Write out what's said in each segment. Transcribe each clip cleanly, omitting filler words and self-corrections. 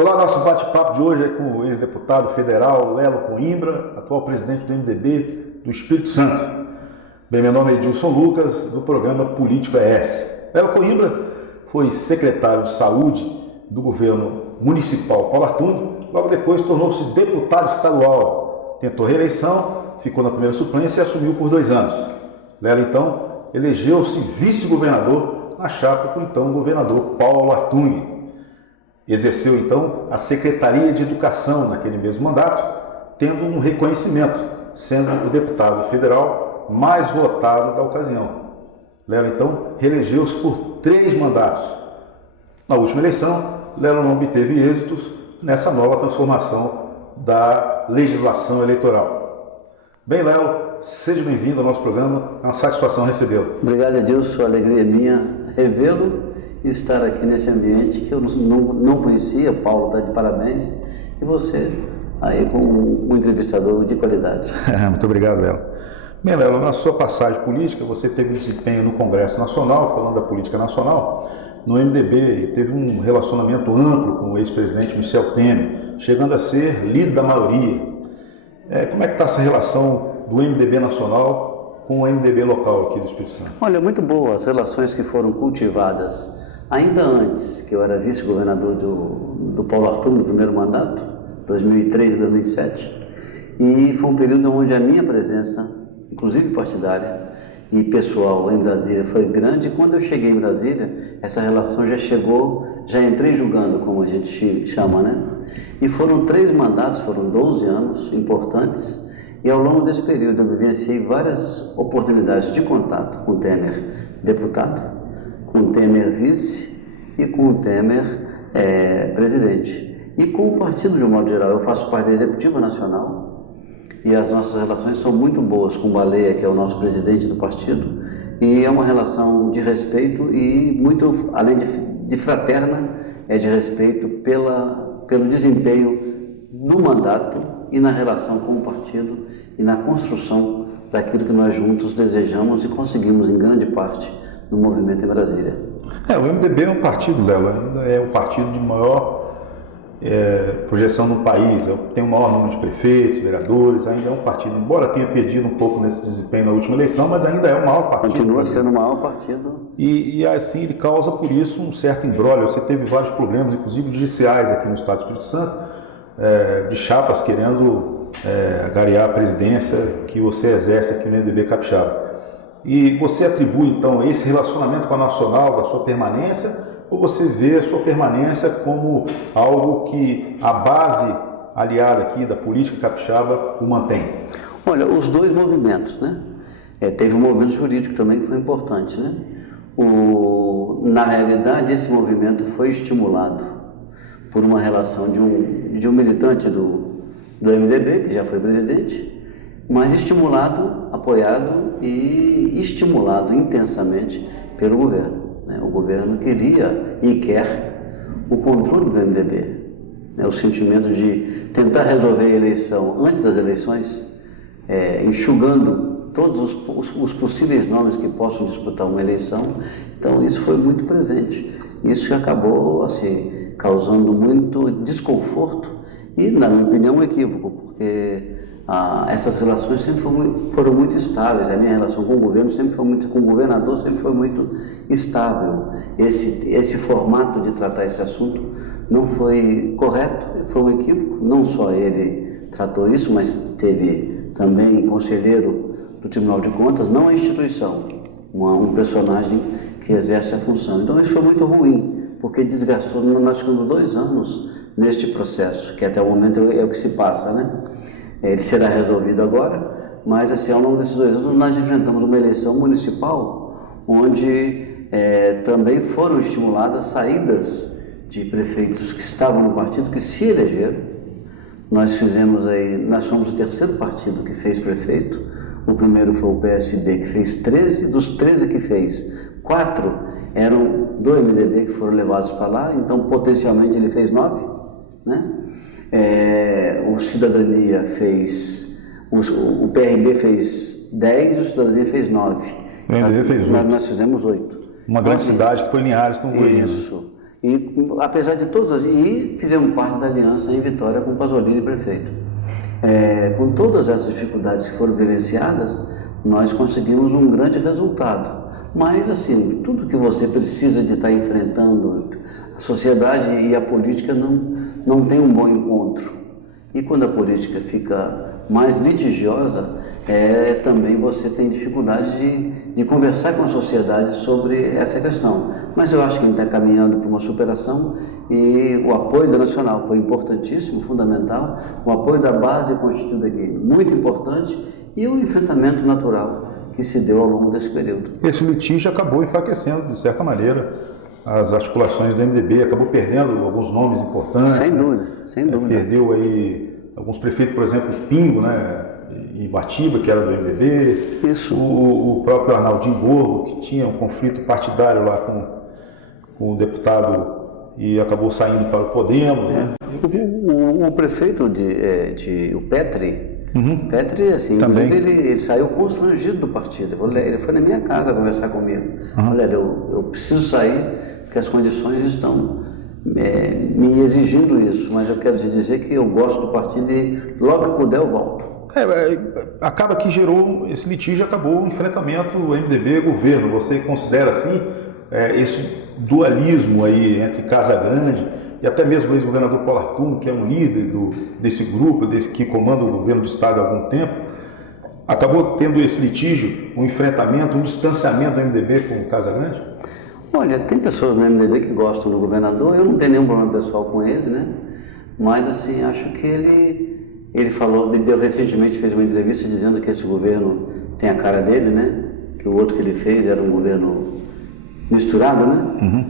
Olá, nosso bate-papo de hoje é com o ex-deputado federal Lelo Coimbra, atual presidente do MDB do Espírito Santo. Bem, meu nome é Edilson Lucas, do programa Político ES. Lelo Coimbra foi secretário de Saúde do governo municipal Paulo Artung, logo depois tornou-se deputado estadual, tentou reeleição, ficou na primeira suplência e assumiu por 2 anos. Lelo, então, elegeu-se vice-governador na chapa com o então governador Paulo Artung. Exerceu, então, a Secretaria de Educação naquele mesmo mandato, tendo um reconhecimento, sendo o deputado federal mais votado da ocasião. Lelo, então, reelegeu-se por 3 mandatos. Na última eleição, Lelo não obteve êxitos nessa nova transformação da legislação eleitoral. Bem, Lelo, seja bem-vindo ao nosso programa, é uma satisfação recebê-lo. Obrigado, Edilson, a alegria é minha revê-lo e estar aqui nesse ambiente que eu não conhecia. Paulo está de parabéns, e você aí com um entrevistador de qualidade. Muito obrigado, Lelo. Bem, Lelo, na sua passagem política, você teve um desempenho no Congresso Nacional, falando da política nacional, no MDB, e teve um relacionamento amplo com o ex-presidente Michel Temer, chegando a ser líder da maioria. Como é que está essa relação do MDB nacional com o MDB local aqui do Espírito Santo? Olha, muito boa as relações que foram cultivadas ainda antes, que eu era vice-governador do Paulo Artung, no primeiro mandato, 2003 e 2007, e foi um período onde a minha presença, inclusive partidária e pessoal em Brasília, foi grande. E quando eu cheguei em Brasília, essa relação já entrei julgando, como a gente chama, né? E foram 3 mandatos, foram 12 anos importantes, e ao longo desse período eu vivenciei várias oportunidades de contato com o Temer deputado, com o Temer vice e com o Temer presidente. E com o partido de um modo geral. Eu faço parte da Executiva Nacional e as nossas relações são muito boas com o Baleia, que é o nosso presidente do partido, e é uma relação de respeito e muito, além de fraterna, é de respeito pelo desempenho no mandato e na relação com o partido e na construção daquilo que nós juntos desejamos e conseguimos em grande parte no movimento em Brasília. O MDB é um partido, Lelo, ainda é o partido de maior projeção no país, tem o maior número de prefeitos, vereadores, ainda é um partido, embora tenha perdido um pouco nesse desempenho na última eleição, mas ainda é o maior partido. Continua sendo o maior partido. E assim, ele causa por isso um certo imbróglio. Você teve vários problemas, inclusive judiciais aqui no estado do Espírito Santo, de chapas querendo agariar a presidência que você exerce aqui no MDB Capixaba. E você atribui, então, esse relacionamento com a Nacional da sua permanência, ou você vê a sua permanência como algo que a base aliada aqui da política capixaba o mantém? Olha, os 2 movimentos, né? Teve um movimento jurídico também que foi importante, né? Na realidade, esse movimento foi estimulado por uma relação de um militante do MDB, que já foi presidente, mas estimulado, apoiado e estimulado intensamente pelo governo. O governo queria e quer o controle do MDB. O sentimento de tentar resolver a eleição antes das eleições, enxugando todos os possíveis nomes que possam disputar uma eleição. Então isso foi muito presente. Isso acabou assim, causando muito desconforto e, na minha opinião, um equívoco, porque essas relações sempre foram muito estáveis. A minha relação com o governo com o governador sempre foi muito estável. Esse formato de tratar esse assunto não foi correto, foi um equívoco. Não só ele tratou isso, mas teve também conselheiro do Tribunal de Contas, não a instituição, um personagem que exerce a função. Então isso foi muito ruim, porque desgastou. Nós ficamos 2 anos neste processo, que até o momento é o que se passa, né? Ele será resolvido agora, mas assim, ao longo desses 2 anos nós enfrentamos uma eleição municipal onde também foram estimuladas saídas de prefeitos que estavam no partido, que se elegeram. Nós somos o 3º partido que fez prefeito. O primeiro foi o PSB, que fez 13, dos 13 que fez, 4 eram do MDB que foram levados para lá, então potencialmente ele fez 9, né? O Cidadania fez, o PRB fez 10 e o Cidadania fez 9. O MDB fez 8. Nós fizemos 8. Uma grande cidade que foi Linhares com o Goiás. Isso. E apesar de todas, e fizemos parte da aliança em Vitória com o Pasolini prefeito. Com todas essas dificuldades que foram vivenciadas, nós conseguimos um grande resultado. Mas, assim, tudo que você precisa de estar enfrentando, a sociedade e a política não tem um bom encontro. E quando a política fica mais litigiosa, também você tem dificuldade de conversar com a sociedade sobre essa questão. Mas eu acho que a gente está caminhando para uma superação e o apoio da Nacional foi importantíssimo, fundamental, o apoio da base constituída aqui, muito importante, e o enfrentamento natural que se deu ao longo desse período. Esse litígio acabou enfraquecendo, de certa maneira, as articulações do MDB, acabou perdendo alguns nomes importantes. Sem dúvida, sem dúvida. Perdeu aí alguns prefeitos, por exemplo, Pingo, né, em Ibatiba, que era do MDB. Isso. O próprio Arnaldinho Borgo, que tinha um conflito partidário lá com o deputado e acabou saindo para o Podemos. Né? O prefeito o Petri, Petri, assim, também. Ele saiu constrangido do partido. Ele foi na minha casa conversar comigo. Olha, eu preciso sair porque as condições estão me exigindo isso, mas eu quero te dizer que eu gosto do partido e logo que puder eu volto. Acaba que gerou, esse litígio acabou o enfrentamento MDB-governo. Você considera assim, esse dualismo aí entre Casa Grande e até mesmo o ex-governador Paulo Artung, que é um líder desse grupo, que comanda o governo do estado há algum tempo, acabou tendo esse litígio, um enfrentamento, um distanciamento do MDB com o Casa Grande? Olha, tem pessoas no MDB que gostam do governador, eu não tenho nenhum problema pessoal com ele, né? Mas assim, acho que ele falou, recentemente fez uma entrevista dizendo que esse governo tem a cara dele, né? Que o outro que ele fez era um governo misturado, né?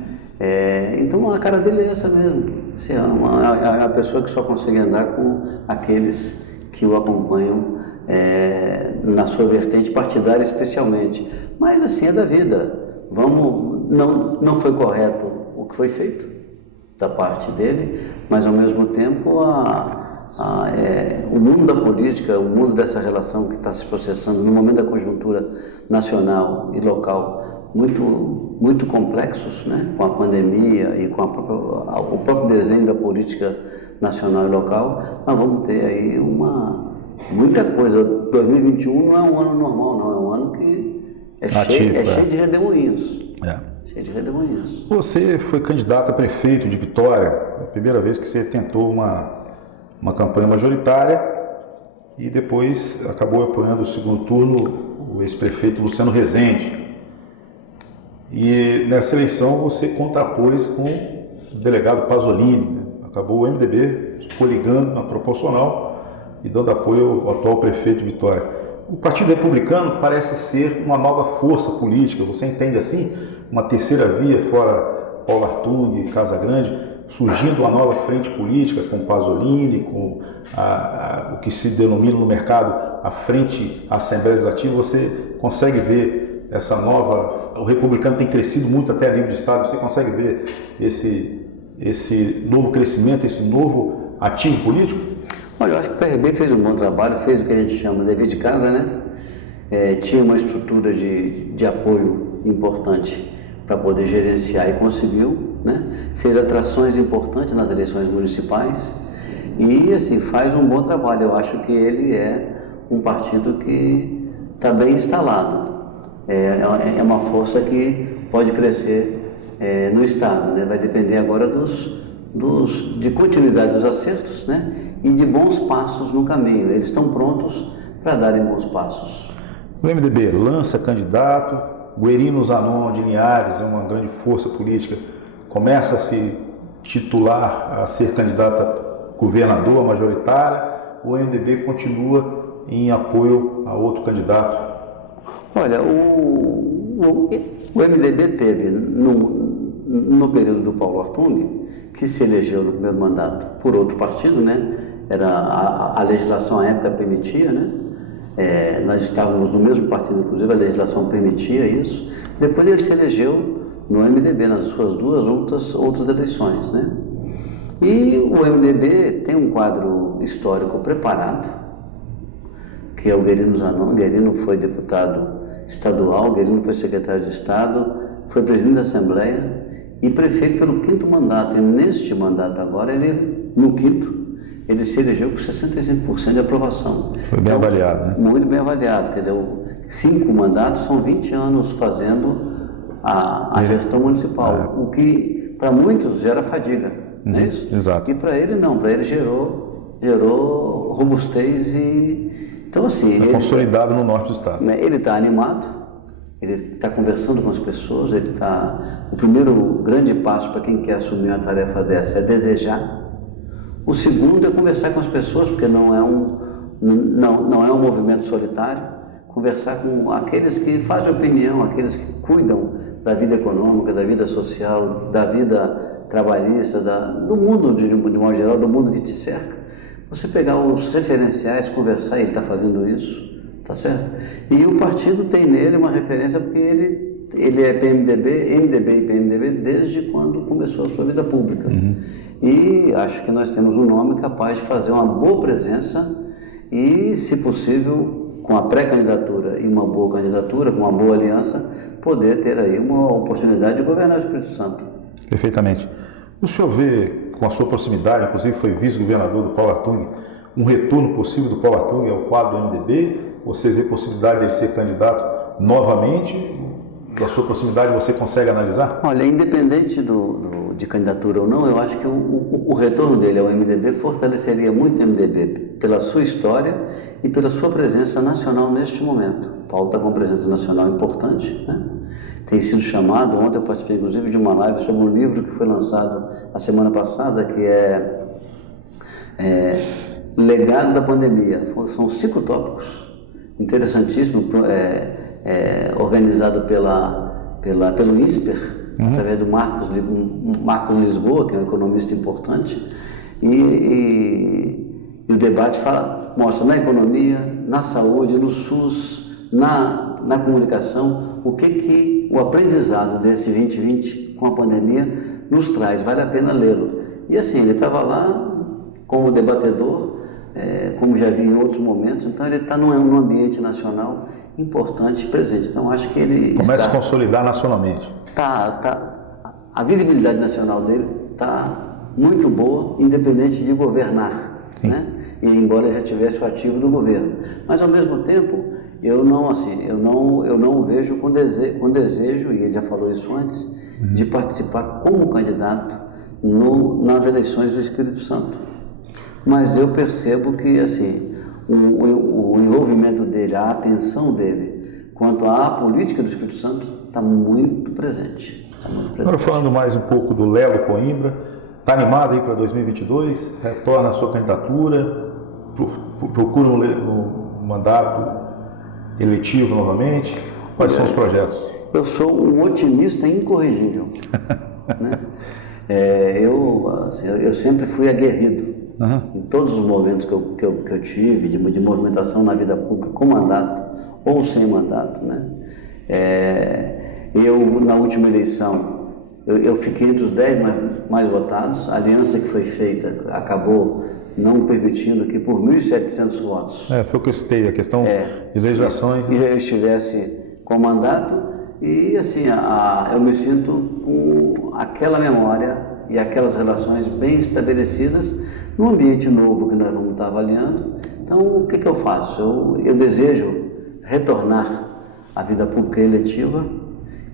Então a cara dele é essa mesmo. Assim, é a pessoa que só consegue andar com aqueles que o acompanham na sua vertente partidária especialmente. Mas assim, é da vida. Não foi correto o que foi feito da parte dele, mas ao mesmo tempo o mundo da política, o mundo dessa relação que está se processando no momento da conjuntura nacional e local muito complexos, né? Com a pandemia e com o próprio desenho da política nacional e local, nós vamos ter aí muita coisa. 2021 não é um ano normal, não, é um ano que cheio de redemoinhos. Cheio de redemoinhos. Você foi candidato a prefeito de Vitória, a primeira vez que você tentou uma campanha majoritária e depois acabou apoiando o segundo turno o ex-prefeito Luciano Rezende. E nessa eleição você contrapôs com o delegado Pasolini, né? Acabou o MDB coligando na proporcional e dando apoio ao atual prefeito de Vitória. O Partido Republicano parece ser uma nova força política, você entende assim? Uma terceira via fora Paulo Artung e Casa Grande, surgindo uma nova frente política com Pasolini, com o que se denomina no mercado a Frente Assembleia Legislativa. Você consegue ver essa nova... O republicano tem crescido muito até a nível de Estado. Você consegue ver esse novo crescimento, esse novo ativo político? Olha, eu acho que o PRB fez um bom trabalho, fez o que a gente chama de dever de casa, né? Tinha uma estrutura de apoio importante para poder gerenciar e conseguiu, né? Fez atrações importantes nas eleições municipais e, assim, faz um bom trabalho. Eu acho que ele é um partido que está bem instalado. É uma força que pode crescer no Estado, né? Vai depender agora de continuidade dos acertos, né? E de bons passos no caminho. Eles estão prontos para darem bons passos. O MDB lança candidato, Guerino Zanon de Linhares é uma grande força política, começa a se titular a ser candidato a governador, a majoritária, ou o MDB continua em apoio a outro candidato? Olha, o MDB teve, no período do Paulo Artung, que se elegeu no primeiro mandato por outro partido, né? A legislação à época permitia, né? Nós estávamos no mesmo partido, inclusive a legislação permitia isso. Depois ele se elegeu no MDB, nas suas duas outras eleições, né? E o MDB tem um quadro histórico preparado, que é o Guerino Zanon. Guerino foi deputado estadual, Guerino foi secretário de Estado, foi presidente da Assembleia e prefeito pelo 5º mandato. E neste mandato agora, no 5º, ele se elegeu com 65% de aprovação. Foi bem avaliado, né? Muito bem avaliado. Quer dizer, 5 mandatos são 20 anos fazendo a gestão municipal, o que para muitos gera fadiga, não é isso? Exato. E para ele não, para ele gerou robustez e... Então assim... Está consolidado no norte do estado. Ele está animado, ele está conversando com as pessoas, ele está... O primeiro grande passo para quem quer assumir uma tarefa dessa é desejar. O segundo é conversar com as pessoas, porque não é um movimento solitário. Conversar com aqueles que fazem opinião, aqueles que cuidam da vida econômica, da vida social, da vida trabalhista, do mundo de modo geral, do mundo que te cerca. Você pegar os referenciais, conversar, ele está fazendo isso, tá certo? E o partido tem nele uma referência porque ele é MDB e PMDB desde quando começou a sua vida pública. E acho que nós temos um nome capaz de fazer uma boa presença e, se possível, com a pré-candidatura e uma boa candidatura, com uma boa aliança, poder ter aí uma oportunidade de governar o Espírito Santo. Perfeitamente. O senhor vê, com a sua proximidade, inclusive foi vice-governador do Paulo Artung, um retorno possível do Paulo Artung ao quadro do MDB? Você vê possibilidade de ele ser candidato novamente? Com a sua proximidade você consegue analisar? Olha, independente de candidatura ou não, eu acho que o retorno dele ao MDB fortaleceria muito o MDB pela sua história e pela sua presença nacional neste momento. O Paulo está com uma presença nacional importante, né? Tem sido chamado, ontem eu participei inclusive de uma live sobre um livro que foi lançado a semana passada, que é Legado da Pandemia. São 5 tópicos, interessantíssimo, organizado pelo INSPER, através do Marcos Lisboa, que é um economista importante, e o debate mostra na economia, na saúde, no SUS, na comunicação, o que o aprendizado desse 2020 com a pandemia nos traz. Vale a pena lê-lo. E assim, ele estava lá como debatedor, como já vi em outros momentos, então ele está num ambiente nacional importante e presente. Então acho que ele começa a consolidar nacionalmente. A visibilidade nacional dele está muito boa, independente de governar, né? E embora ele já tivesse o ativo do governo. Mas ao mesmo tempo, eu não o vejo com desejo, e ele já falou isso antes, de participar como candidato nas eleições do Espírito Santo. Mas eu percebo que assim, o envolvimento dele, a atenção dele quanto à política do Espírito Santo está muito presente. Agora falando mais um pouco do Lelo Coimbra, está animado aí para 2022? Retorna a sua candidatura? Procura um mandato eletivo novamente? Quais são os projetos? Eu sou um otimista incorrigível. Né? Eu sempre fui aguerrido. Em todos os momentos que eu tive de movimentação na vida pública, com mandato ou sem mandato, né? Eu, na última eleição, eu fiquei entre os 10 mais votados. A aliança que foi feita acabou não permitindo que por 1.700 votos... foi o que eu citei, a questão de legislações... eu estivesse com mandato e, assim, eu me sinto com aquela memória e aquelas relações bem estabelecidas num ambiente novo que nós vamos estar avaliando. Então, o que eu faço? Eu desejo retornar à vida pública eletiva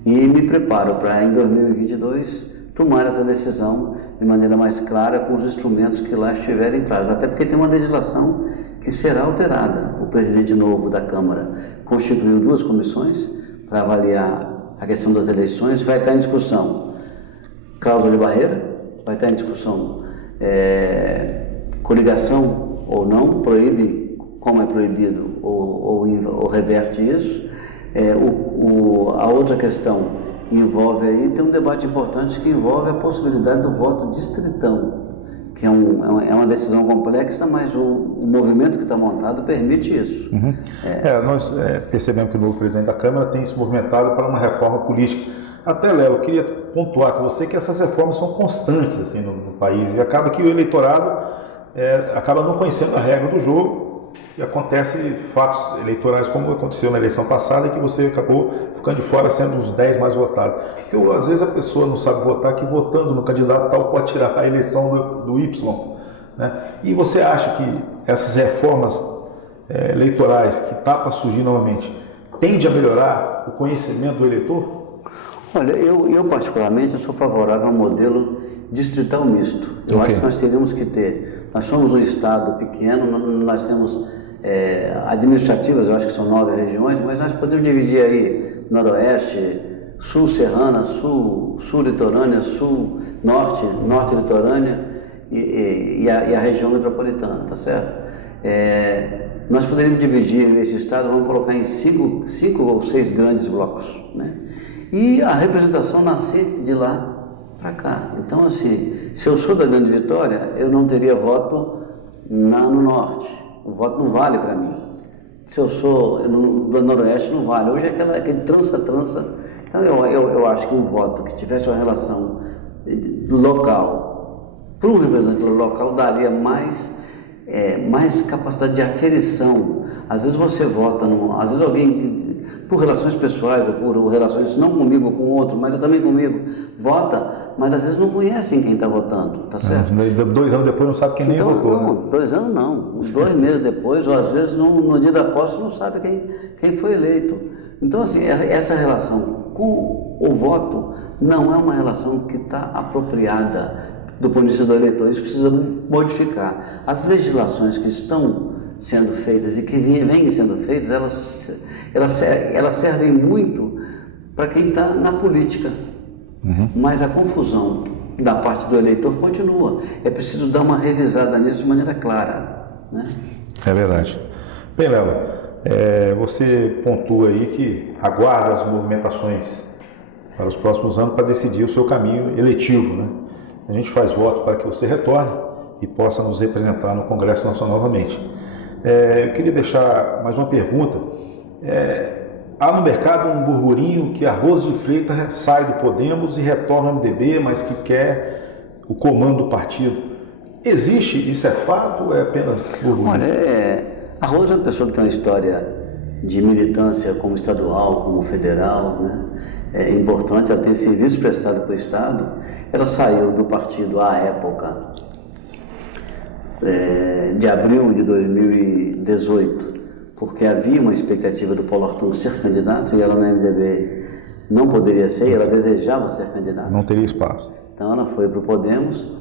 e me preparo para, em 2022, tomar essa decisão de maneira mais clara com os instrumentos que lá estiverem claros. Até porque tem uma legislação que será alterada. O presidente novo da Câmara constituiu 2 comissões para avaliar a questão das eleições. Vai estar em discussão cláusula de barreira, vai estar em discussão coligação ou não, proíbe como é proibido ou reverte isso. A outra questão envolve aí, tem um debate importante que envolve a possibilidade do voto distritão, que é uma decisão complexa, mas o movimento que está montado permite isso. Nós percebemos que o novo presidente da Câmara tem se movimentado para uma reforma política. Até, Léo, eu queria pontuar com você que essas reformas são constantes assim, no país, e acaba que o eleitorado acaba não conhecendo a regra do jogo e acontece fatos eleitorais como aconteceu na eleição passada, que você acabou ficando de fora sendo os 10 mais votados. Porque às vezes a pessoa não sabe votar, que votando no candidato tal pode tirar a eleição do Y. Né? E você acha que essas reformas eleitorais que está para surgir novamente tende a melhorar o conhecimento do eleitor? Olha, eu particularmente sou favorável ao modelo distrital misto. Eu acho que nós teríamos que ter, nós somos um estado pequeno, nós temos administrativas, eu acho que são 9 regiões, mas nós podemos dividir aí noroeste, sul serrana, sul litorânea, sul norte litorânea e a região metropolitana, tá certo? Nós poderíamos dividir esse estado, vamos colocar em 5 ou 6 grandes blocos, né? E a representação nascer de lá para cá. Então, assim, se eu sou da Grande Vitória, eu não teria voto no norte. O voto não vale para mim. Se eu sou do noroeste, não vale. Hoje é aquele trança. Então, eu acho que um voto que tivesse uma relação local, para o representante local, daria mais capacidade de aferição. Às vezes você vota, às vezes alguém, por relações pessoais ou por relações não comigo, com outro, mas também comigo, vota, mas às vezes não conhecem quem está votando, tá certo? 2 anos depois não sabe quem nem votou. Não, 2 anos não, 2 meses depois, ou às vezes no dia da posse não sabe quem foi eleito. Então, assim, essa relação com o voto não é uma relação que está apropriada do ponto de vista do eleitor. Isso precisa modificar. As legislações que estão sendo feitas e que vêm sendo feitas, elas servem muito para quem está na política. Mas a confusão da parte do eleitor continua. É preciso dar uma revisada nisso de maneira clara, né? É verdade. Bem, Lelo, você pontua aí que aguarda as movimentações para os próximos anos para decidir o seu caminho eletivo, né? A gente faz voto para que você retorne e possa nos representar no Congresso Nacional novamente. Eu queria deixar mais uma pergunta. Há no mercado um burburinho que a Rose de Freitas sai do Podemos e retorna ao MDB, mas que quer o comando do partido. Existe? Isso é fato ou é apenas burburinho? Olha, a Rose é uma pessoa que tem uma história de militância como estadual, como federal, né? É importante, ela tem serviço prestado para o Estado. Ela saiu do partido à época de abril de 2018, porque havia uma expectativa do Paulo Artung ser candidato e ela no MDB não poderia ser, ela desejava ser candidata. Não teria espaço. Então ela foi para o Podemos,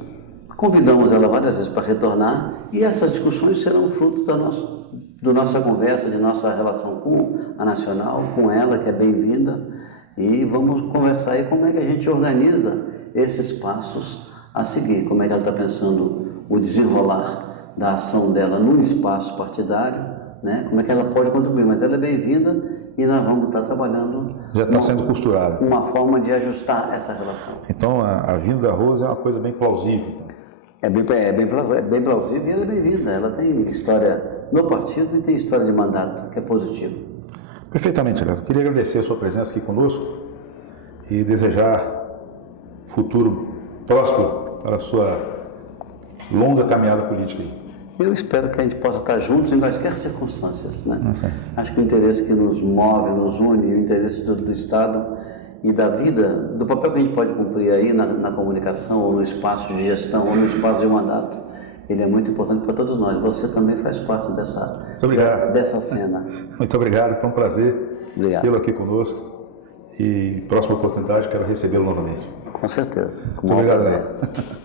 convidamos ela várias vezes para retornar e essas discussões serão fruto da nossa conversa, de nossa relação com a Nacional, com ela, que é bem-vinda. E vamos conversar aí como é que a gente organiza esses passos a seguir, como é que ela está pensando o desenrolar da ação dela num espaço partidário, né? Como é que ela pode contribuir, mas ela é bem-vinda e nós vamos estar trabalhando... Já está sendo costurado. Uma forma de ajustar essa relação. Então a vinda da Rose é uma coisa bem plausível. É bem plausível e ela é bem-vinda, ela tem história no partido e tem história de mandato, que é positivo. Perfeitamente, Léo. Queria agradecer a sua presença aqui conosco e desejar futuro próspero para a sua longa caminhada política. Eu espero que a gente possa estar juntos em quaisquer circunstâncias, né? Acho que o interesse que nos move, nos une, o interesse do Estado e da vida, do papel que a gente pode cumprir aí na comunicação, ou no espaço de gestão, ou no espaço de mandato, ele é muito importante para todos nós. Você também faz parte dessa cena. Muito obrigado, foi um prazer tê-lo aqui conosco. E próxima oportunidade quero recebê-lo novamente. Com certeza. Muito obrigado.